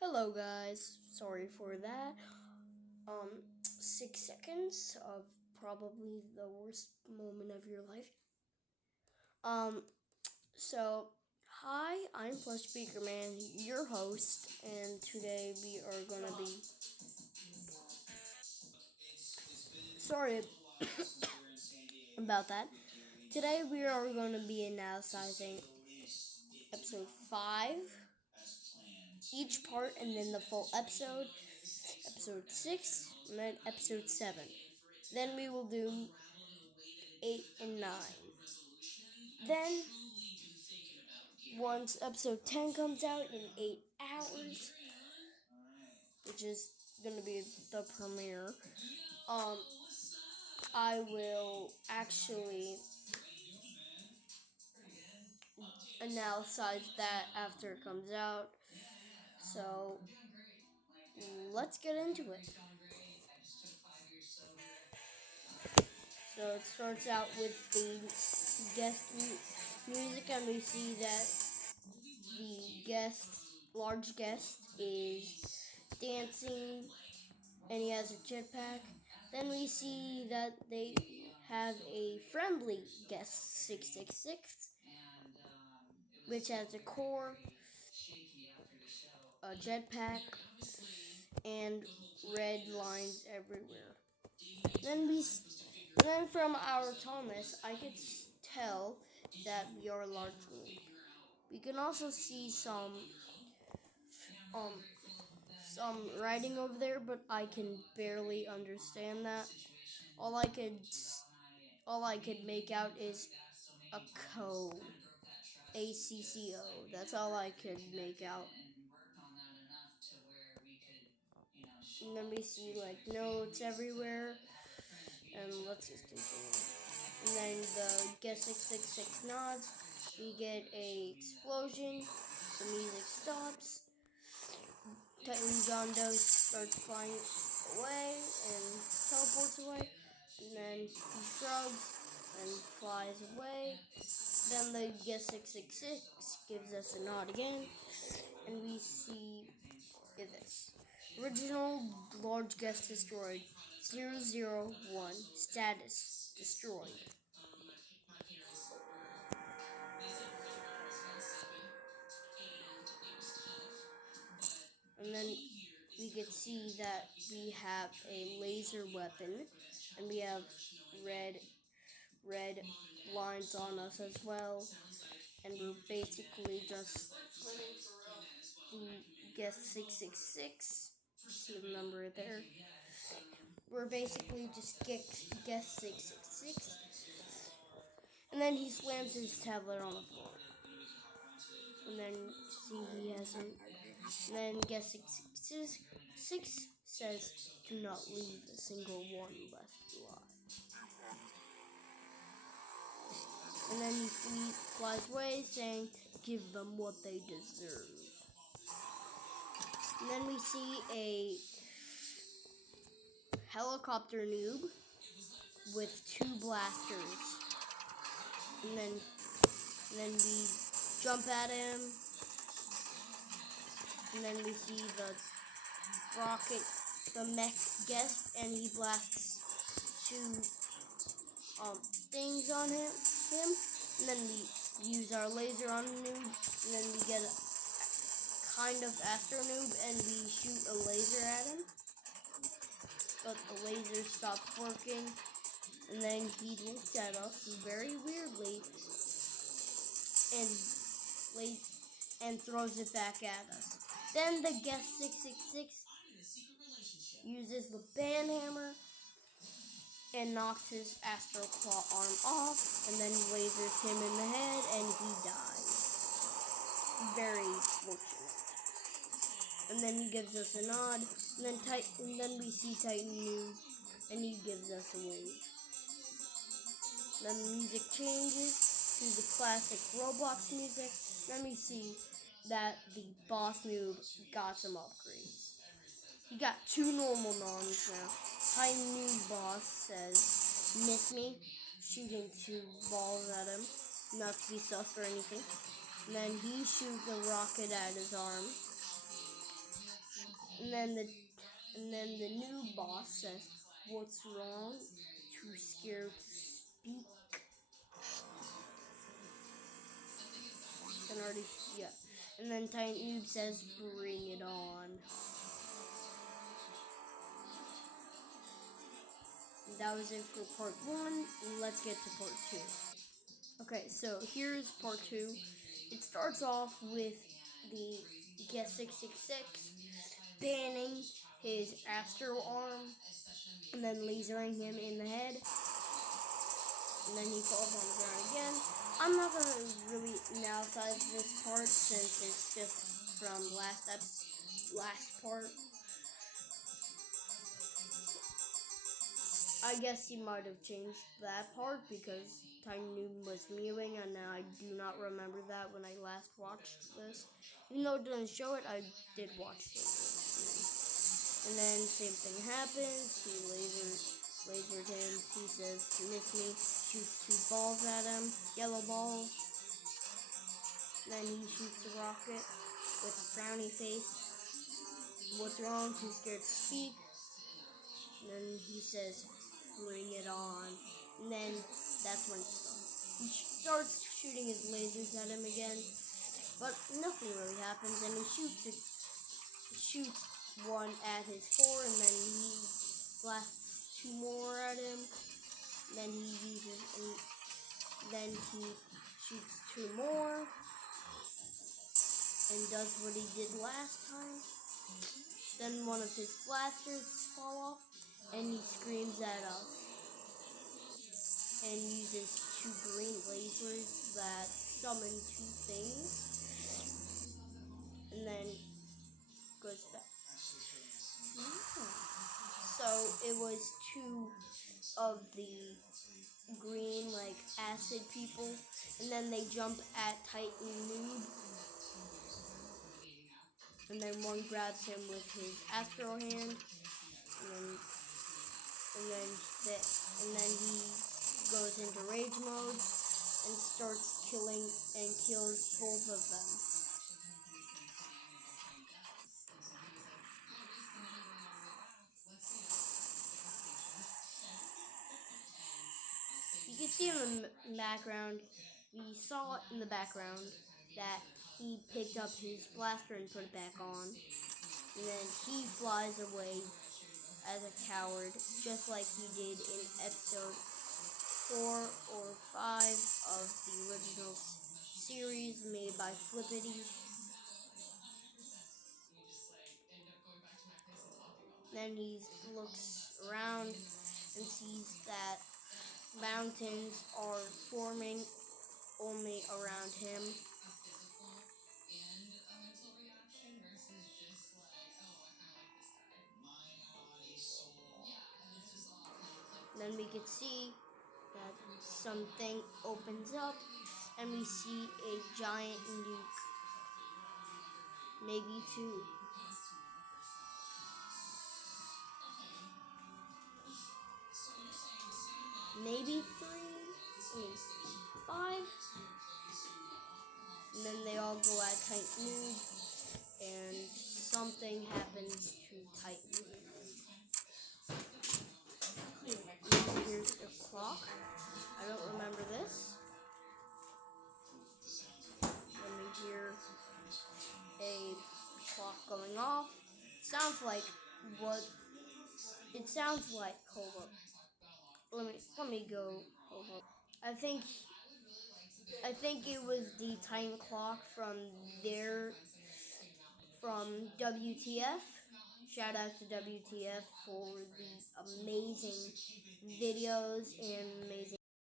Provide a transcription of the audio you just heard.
Hello guys, sorry for that. 6 seconds of probably the worst moment of your life. Um, so hi, I'm Plus Speaker Man, your host, and today we are gonna be sorry about that. Today we are gonna be analyzing episode 5, each part, and then the full episode 6, and then episode 7. Then we will do 8 and 9. Then, once episode 10 comes out in 8 hours, which is gonna be the premiere, um, I will actually analyze that after it comes out. So, let's get into it. So it starts out with the guest music, and we see that the large guest, is dancing, and he has a jetpack. Then we see that they have a friendly guest 666, which has a core, a jetpack, and red lines everywhere. Then then from our Thomas, I could tell that we are largely. We can also see um some writing over there, but I can barely understand that. All I could all I could make out is a co, ACCO. That's all I could make out. And then we see like notes everywhere, and let's just continue. And then the Get 666 nods. We get a explosion. The music stops. Titan John Doe starts flying away and teleports away. And then he shrugs and flies away. Then the Get 666 gives us a nod again. And we see this. Original large guest destroyed. 001. Status destroyed. And then we could see that we have a laser weapon, and we have red lines on us as well, and we're basically just the guest 666. See the number there. We're basically just guest 666, and then he slams his tablet on the floor, and then see he hasn't. And then guest 666 says, "Do not leave a single one left alive." And then he flies away saying, "Give them what they deserve." And then we see a helicopter noob with 2 blasters. And then we jump at him. And then we see the mech guest, and he blasts 2 things on him. And then we use our laser on the noob, and then we get a kind of astro noob, and we shoot a laser at him. But the laser stops working, and then he looks at us very weirdly and throws it back at us. Then the guest 666 uses the band hammer and knocks his astro claw arm off, and then lasers him in the head, and he dies. Very fortunate. And then he gives us a nod, and then we see Titan Noob, and he gives us a wave. Then the music changes to the classic Roblox music. Then we see that the boss noob got some upgrades. He got 2 normal nods now. Titan Noob boss says, "Miss me?" Shooting 2 balls at him. Not to be sus or anything. And then he shoots a rocket at his arm. And then the new boss says, "What's wrong? Too scared to speak?" And already, yeah. And then Titan Noob says, "Bring it on." That was it for part 1. Let's get to part 2. Okay, so here's part 2. It starts off with the Guest 666 banning his astral arm and then lasering him in the head. And then he falls on the ground again. I'm not going to really analyze this part since it's just from last part. I guess he might have changed that part because Titan Noob was mewing, and I do not remember that when I last watched this. Even though it doesn't show it, I did watch it. And then same thing happens. He lasered him. He says, "You miss me." Shoots 2 balls at him, yellow balls. Then he shoots a rocket with a frowny face. "What's wrong? Too scared to speak." And then he says, "Bring it on." And then that's when it starts. He starts shooting his lasers at him again, but nothing really happens. And he shoots one at his core, and then he blasts 2 more at him. Then he shoots 2 more and does what he did last time. Then one of his blasters fall off, and he screams at us and uses 2 green lasers that summon 2 things, and then goes back. So it was 2 of the green, like, acid people, and then they jump at Titan Noob, and then one grabs him with his astro hand, and then he goes into rage mode and starts killing and kills both of them. You can see in the background, we saw in the background that he picked up his blaster and put it back on. And then he flies away as a coward, just like he did in episode 4 or 5 of the original series made by Flippity. Then he looks around and sees that mountains are forming only around him. Then we can see that something opens up and we see a giant nuke. Maybe 2. Maybe 3. 5. And then they all go at Titan Noob, and something happens to Titan Noob. Now here's the clock. I don't remember this. Let me hear a clock going off. Sounds like what? It sounds like. Hold up. Let me go. Hold up. I think it was the time clock from WTF. Shout out to WTF for the amazing videos and amazing